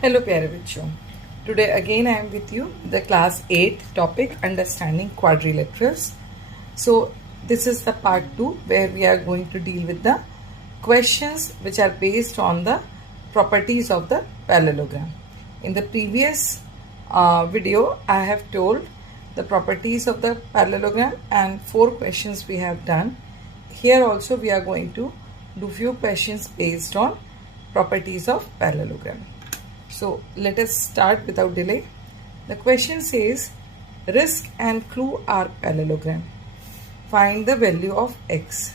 Hello प्यारे बच्चों, today again I am with you the class 8 topic understanding quadrilaterals. So this is the part 2 where we are going to deal with the questions which are based on the properties of the parallelogram. In the previous video I have told the properties of the parallelogram and 4 questions we have done. Here also we are going to do few questions based on properties of parallelogram. So let us start without delay. The question says risk and clue are parallelogram. Find the value of x.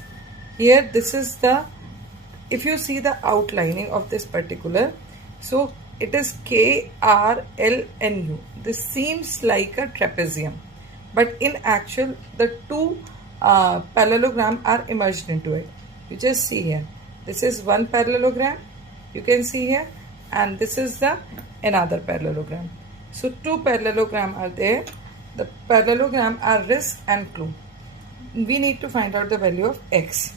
Here this is the, if you see the outlining of this particular, so it is K, R, L and U. This seems like a trapezium, but in actual the two parallelogram are emerged into it. You just see here. This is one parallelogram. You can see here. And this is the another parallelogram. So two parallelogram are there. The parallelogram are risk and clue. We need to find out the value of x.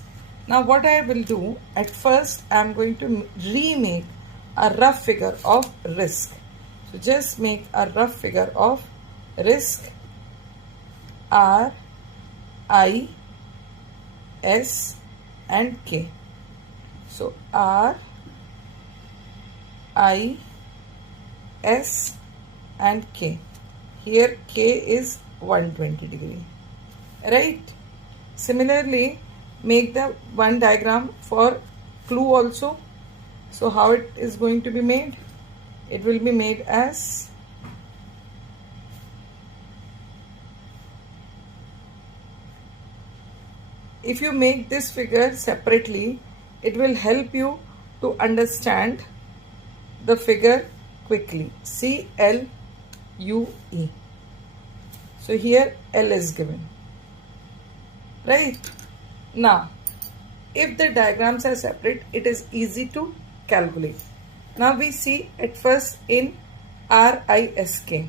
Now what I will do, at first I am going to remake a rough figure of risk. So just make a rough figure of risk, R, I, S and K. So R, I, S and K. Here K is 120 degree, right? Similarly, make the one diagram for clue also. So how it is going to be made? It will be made as if you make this figure separately, it will help you to understand the figure quickly. C, L, U, E. So here L is given, right? Now if the diagrams are separate, it is easy to calculate. Now we see at first in RISK.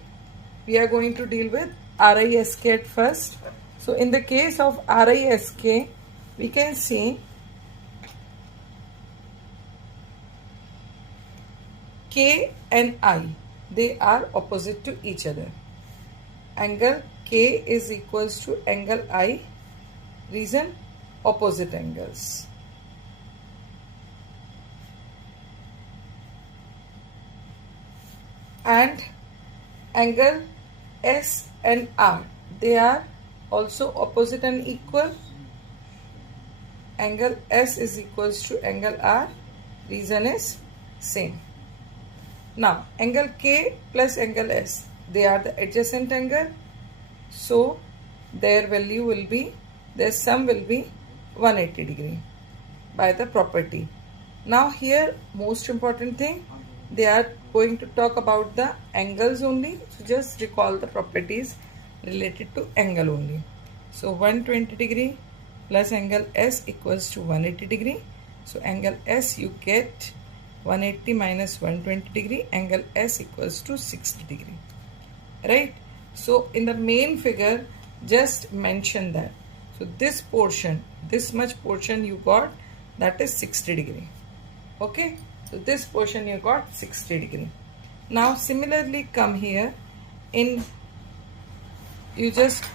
We are going to deal with RISK at first. So in the case of RISK, we can see K and I, they are opposite to each other. Angle K is equals to angle I. Reason? Opposite angles. And angle S and R, they are also opposite and equal. Angle S is equals to angle R. Reason is same. Now angle K plus angle S, they are the adjacent angle. So their value will be, their sum will be 180 degree by the property. Now here most important thing, they are going to talk about the angles only. So just recall the properties related to angle only. So 120 degree plus angle S equals to 180 degree. So angle S you get 180 minus 120 degree, angle S equals to 60 degree, right? So in the main figure, just mention that. So this portion, this much portion you got, that is 60 degree. Okay, so this portion you got 60 degree. Now similarly come here in, you just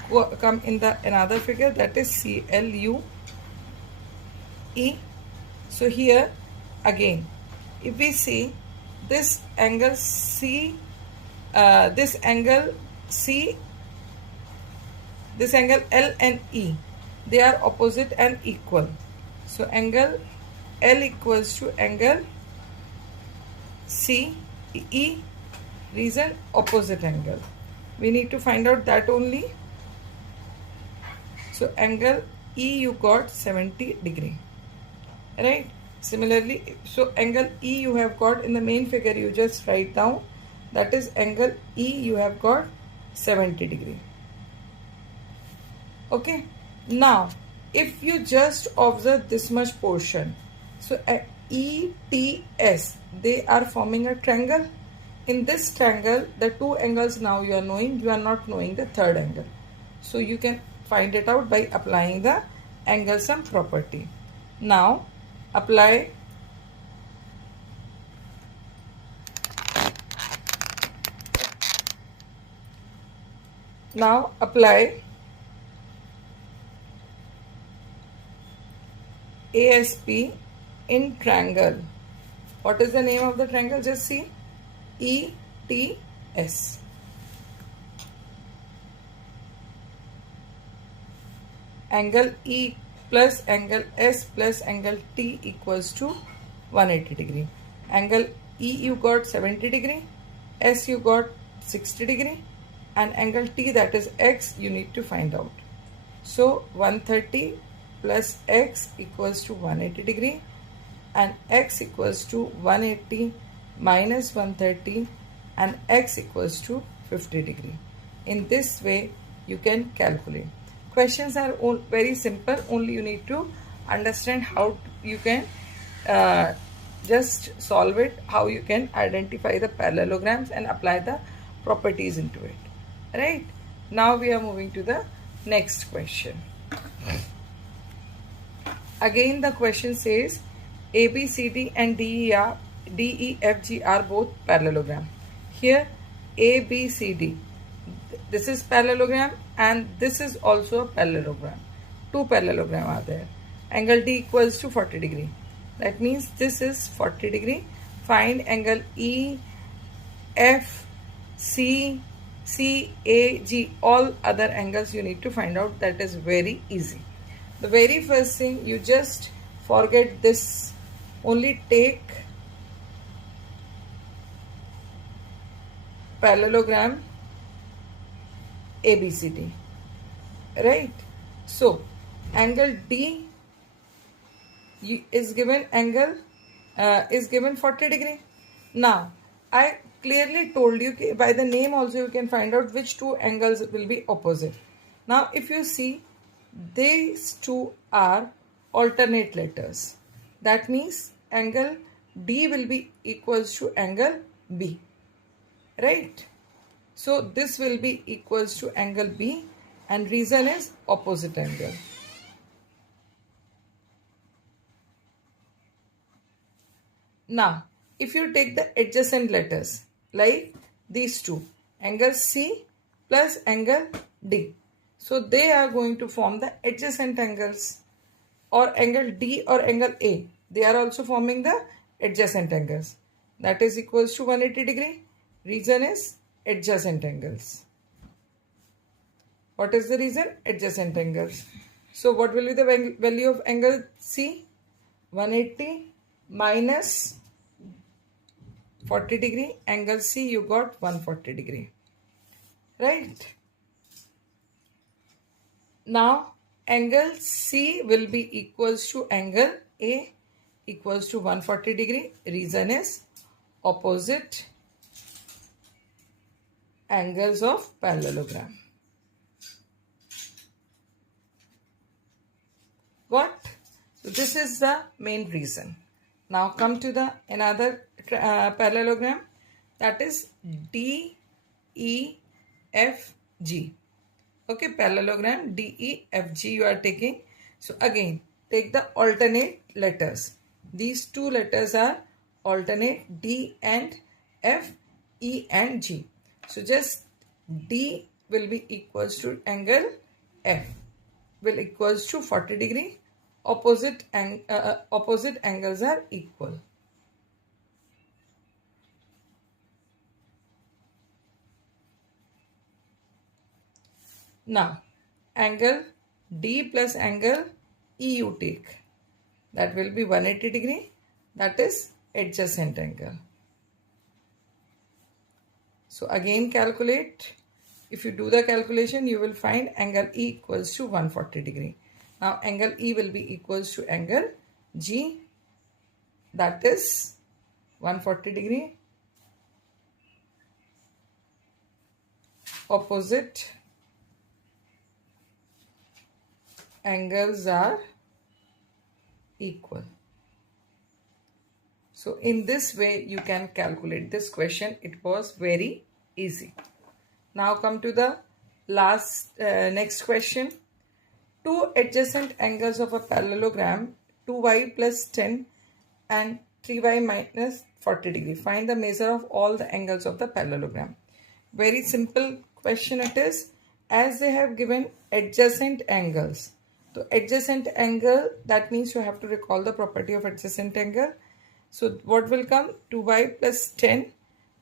come in the another figure, that is CLUE. So here again, if we see this angle C, this angle C, this angle L and E, they are opposite and equal. So angle L equals to angle C, E. Reason? Opposite angle. We need to find out that only. So angle E you got 70 degree, right? Similarly, so angle E you have got in the main figure, you just write down, that is angle E you have got 70 degree. Okay, now if you just observe this much portion, so ETS, they are forming a triangle. In this triangle, the two angles now you are knowing, you are not knowing the third angle. So you can find it out by applying the angle sum property. Now apply Now apply ASP in triangle. What is the name of the triangle? Just see. ETS. Angle E plus angle S plus angle T equals to 180 degree. Angle E you got 70 degree, S you got 60 degree, and angle T, that is X, you need to find out. So 130 plus X equals to 180 degree, and X equals to 180 minus 130, and X equals to 50 degree. In this way you can calculate. Questions are very simple, only you need to understand how you can just solve it, how you can identify the parallelograms and apply the properties into it. Right, now we are moving to the next question. Again the question says ABCD and DEFG are both parallelogram. Here ABCD, this is parallelogram and this is also a parallelogram. Two parallelogram are there. Angle D equals to 40 degree. That means this is 40 degree. Find angle EFCCAG. All other angles you need to find out. That is very easy. The very first thing, you just forget this. Only take parallelogram ABCD. Right? So angle D is given is given 40 degree. Now I clearly told you by the name also you can find out which two angles will be opposite. Now if you see, these two are alternate letters. That means angle D will be equals to angle B. Right? So this will be equals to angle B, and reason is opposite angle. Now if you take the adjacent letters like these two, angle C plus angle D, so they are going to form the adjacent angles. Or angle D or angle A, they are also forming the adjacent angles. That is equals to 180 degree. Reason is adjacent angles. What is the reason? Adjacent angles. So what will be the value of angle C? 180 minus 40 degree. Angle C you got 140 degree. Right? Now angle C will be equals to angle A equals to 140 degree. Reason is opposite angles of parallelogram. Got? So this is the main reason. Now come to the another parallelogram, that is DEFG. Okay, parallelogram DEFG you are taking. So again take the alternate letters. These two letters are alternate, D and F, E and G. So just D will be equals to angle F will equals to 40 degree. Opposite angles are equal. Now angle D plus angle E you take, that will be 180 degree. That is adjacent angle. So again calculate. If you do the calculation, you will find angle E equals to 140 degree. Now angle E will be equals to angle G, that is 140 degree. Opposite angles are equal. So in this way you can calculate this question. It was very easy. Now come to the last next question. Two adjacent angles of a parallelogram, 2y plus 10 and 3y minus 40 degree. Find the measure of all the angles of the parallelogram. Very simple question it is. as they have given adjacent angles. So adjacent angle, that means you have to recall the property of adjacent angle. So what will come? 2y plus 10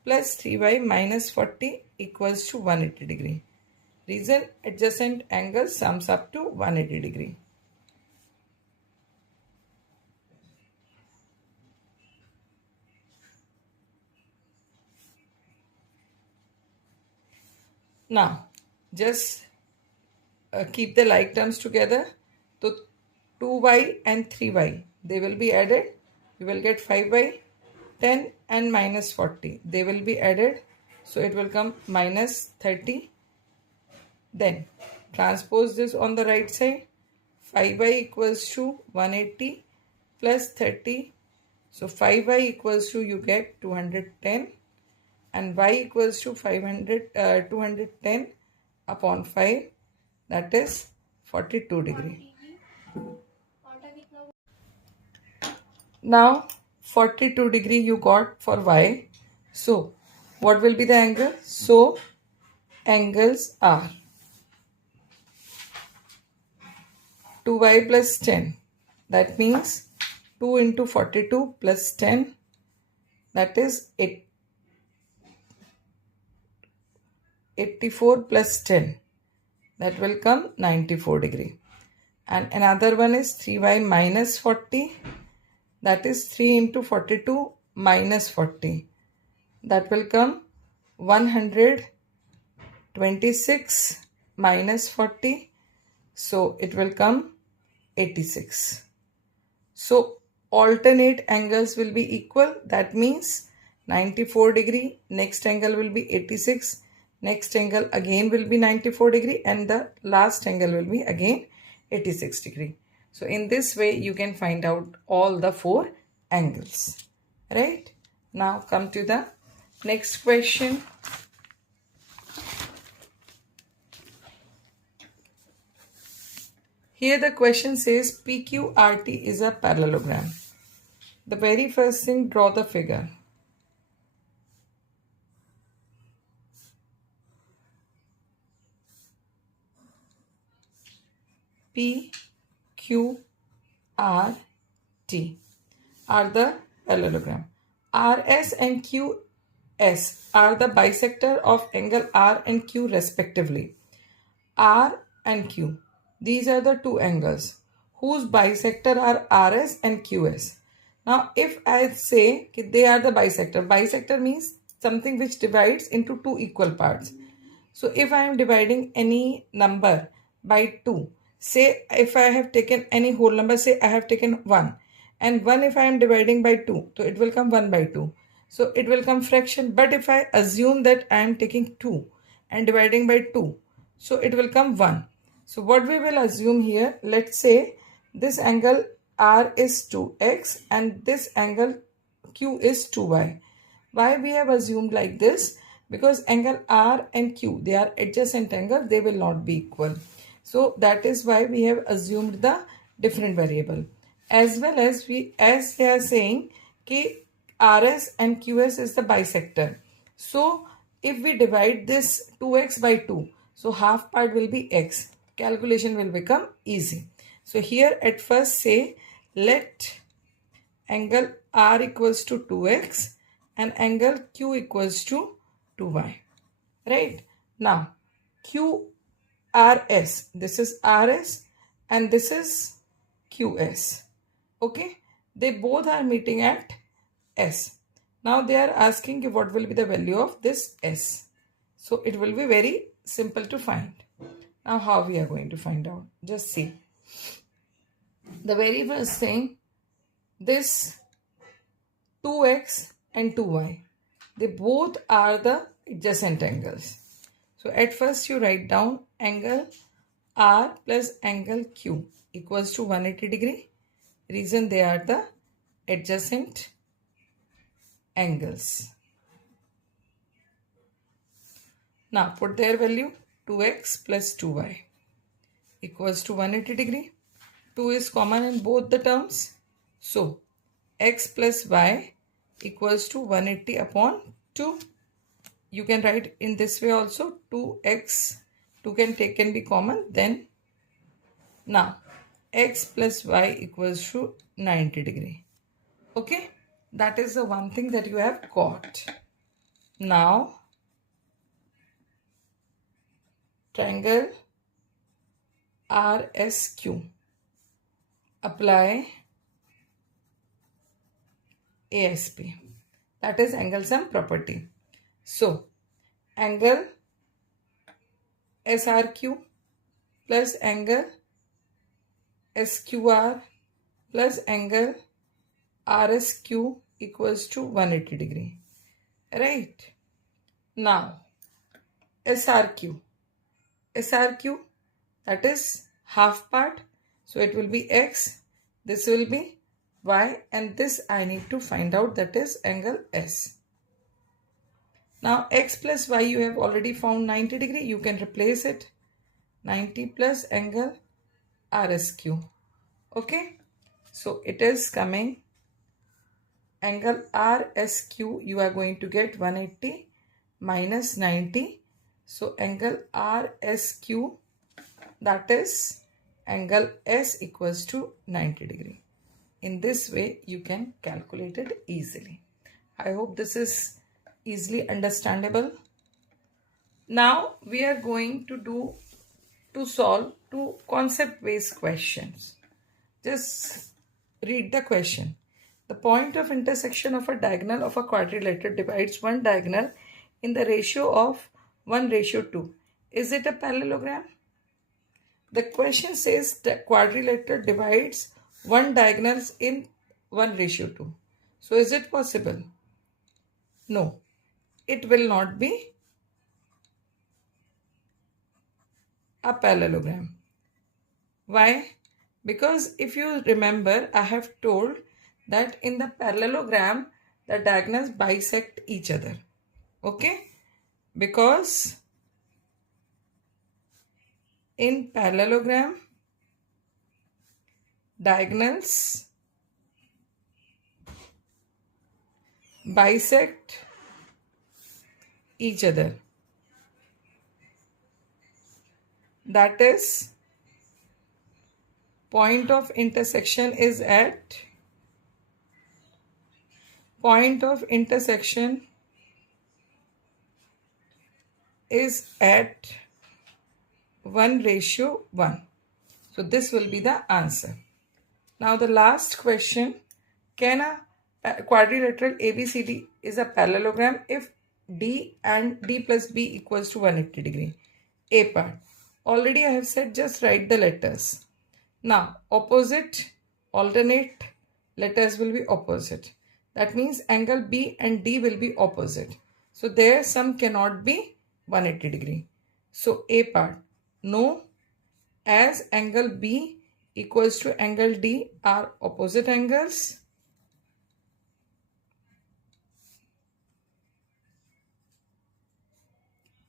plus 3y minus 40 equals to 180 degree. Reason, adjacent angle sums up to 180 degree. Now, just keep the like terms together. So 2y and 3y, they will be added. You will get 5y, 10 and minus 40. They will be added. So it will come minus 30. Then transpose this on the right side. 5y equals to 180 plus 30. So 5y equals to, you get 210, and y equals to 210 upon 5, that is 42 degree. Now 42 degree you got for y. So what will be the angle? So angles are 2y plus 10. That means 2 into 42 plus 10, that is 84 plus 10. That will come 94 degree. And another one is 3y minus 40. That is 3 into 42 minus 40. That will come 126 minus 40. So it will come 86. So alternate angles will be equal. That means 94 degree. Next angle will be 86. Next angle again will be 94 degree. And the last angle will be again 86 degree. So in this way you can find out all the 4 angles. Right? Now come to the next question. Here the question says PQRT is a parallelogram. The very first thing, draw the figure. P, Q, R, T are the parallelogram. RS and QS are the bisector of angle R and Q respectively. R and Q, these are the two angles whose bisector are RS and QS. Now if I say they are the bisector, bisector means something which divides into two equal parts. So if I am dividing any number by 2, say if I have taken any whole number, say I have taken 1, and 1 if I am dividing by 2, so it will come 1 by 2. So it will come fraction. But if I assume that I am taking 2 and dividing by 2, so it will come 1. So what we will assume here, let's say this angle R is 2x and this angle Q is 2y. Why we have assumed like this? Because angle R and Q, they are adjacent angles, they will not be equal. So that is why we have assumed the different variable. As well as they are saying कि RS and QS is the bisector. So if we divide this 2x by 2, so half part will be x. Calculation will become easy. So here at first say let angle R equals to 2x and angle Q equals to 2y. Right? Now QRS, this is RS and this is QS. Okay? They both are meeting at S. Now they are asking you what will be the value of this S. So it will be very simple to find. Now how we are going to find out? Just see. The very first thing, this 2x and 2y, they both are the adjacent angles. So at first you write down angle R plus angle Q equals to 180 degree. Reason they are the adjacent angles. Now put their value. 2x plus 2y equals to 180 degree. 2 is common in both the terms. So x plus y equals to 180 upon 2. You can write in this way also, 2x 2 can be common. Then now x plus y equals to 90 degree. Okay, that is the one thing that you have got. Now triangle RSQ, apply ASP, that is angle sum property. So angle SRQ plus angle SQR plus angle RSQ equals to 180 degree. Right. Now SRQ, that is half part. So it will be x, this will be y, and this I need to find out, that is angle S. Now x plus y you have already found 90 degree. You can replace it. 90 plus angle RSQ. Okay. So it is coming angle RSQ. You are going to get 180 minus 90. So angle RSQ, that is angle S, equals to 90 degree. In this way you can calculate it easily. I hope this is easily understandable. Now we are going to solve two concept based questions. Just read the question. The point of intersection of a diagonal of a quadrilateral divides one diagonal in the ratio of 1:2. Is it a parallelogram? The question says that quadrilateral divides one diagonals in 1:2. So is it possible? No, it will not be a parallelogram. Why? Because if you remember, I have told that in the parallelogram, the diagonals bisect each other. Okay? Because in parallelogram, diagonals bisect each other. That is, point of intersection is at 1:1. So this will be the answer. Now the last question, can a quadrilateral ABCD is a parallelogram if D and D plus B equals to 180 degree? A part. Already I have said, just write the letters. Now opposite, alternate letters will be opposite. That means angle B and D will be opposite. So their sum cannot be 180 degree. So A part, no, as angle B equals to angle D are opposite angles.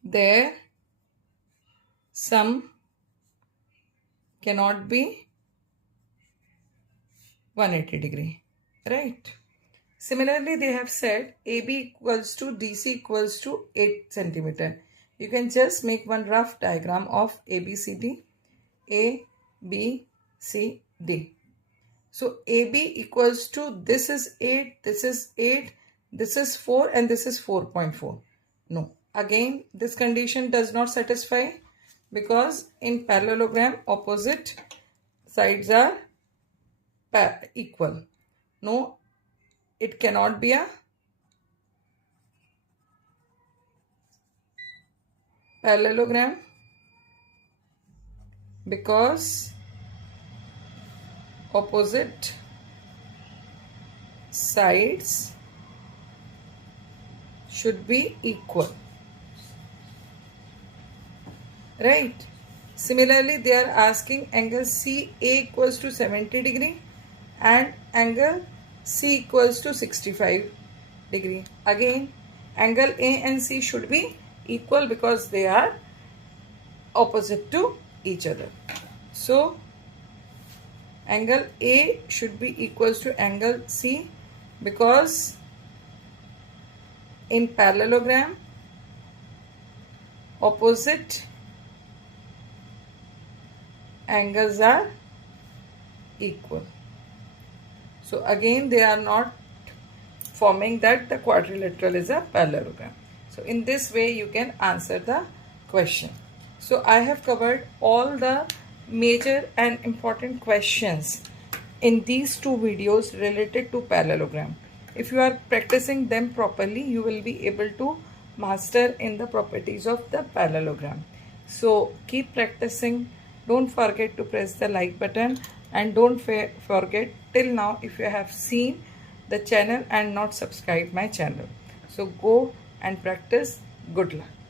Their sum cannot be 180 degree. Right. Similarly, they have said AB equals to DC equals to 8 centimeter. You can just make one rough diagram of ABCD. A, B, C, D. So AB equals to, this is 8, this is 8, this is 4 and this is 4.4. No. Again, this condition does not satisfy because in parallelogram opposite sides are equal. No, it cannot be a parallelogram because opposite sides should be equal. Right. Similarly, they are asking angle CA equals to 70 degree and angle C equals to 65 degree. Again, angle A and C should be equal because they are opposite to each other. So, angle A should be equals to angle C because in parallelogram opposite angles are equal. So again they are not forming that the quadrilateral is a parallelogram. So in this way you can answer the question. So I have covered all the major and important questions in these two videos related to parallelogram. If you are practicing them properly, you will be able to master in the properties of the parallelogram. So keep practicing. Don't forget to press the like button, and don't forget till now if you have seen the channel and not subscribed my channel. So go and practice. Good luck.